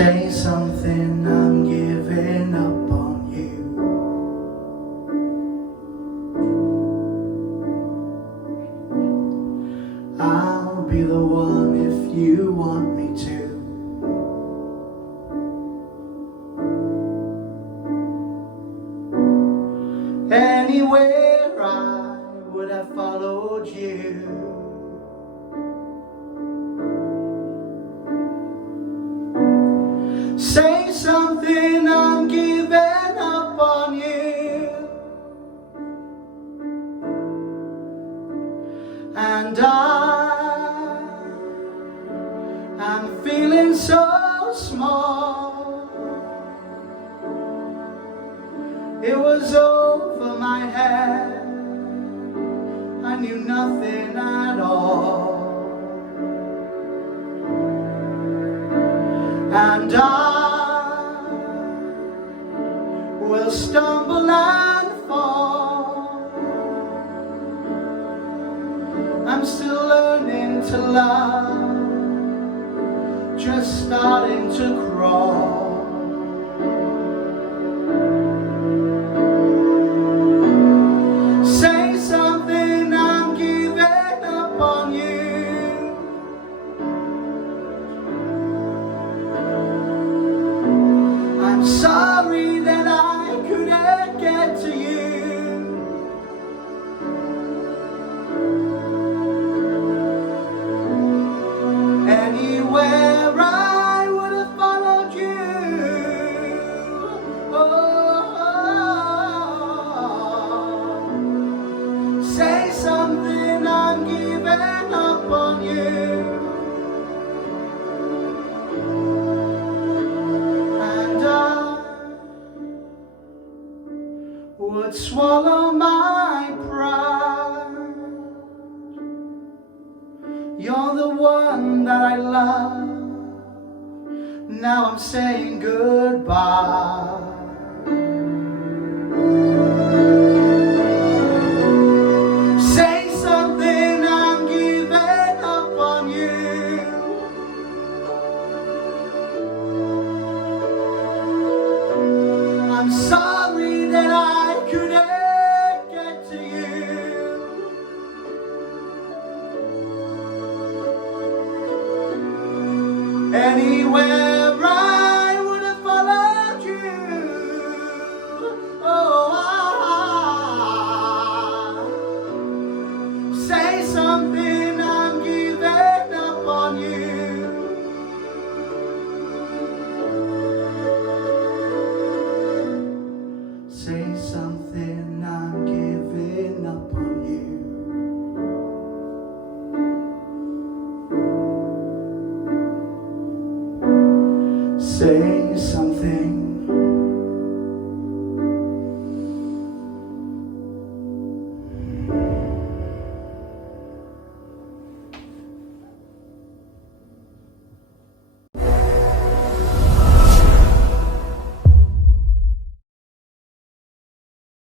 Say something, I'm giving up on you. I'll be the one if you want me to. Anywhere I would have followed you. Say something, I'm giving up on you. And I'm feeling so small. It was over my head, I knew nothing at all. And I will stumble and fall. I'm still learning to love, just starting to crawl. Say something, I'm giving up on you. I'm sorry that I couldn't get to you. Anywhere I would have followed you. Oh, say something, I'm giving up on you. And I would swallow my pride. You're the one that I love. Now I'm saying goodbye. Say something, I'm giving up on you. I'm sorry that I couldn't get to you. Anywhere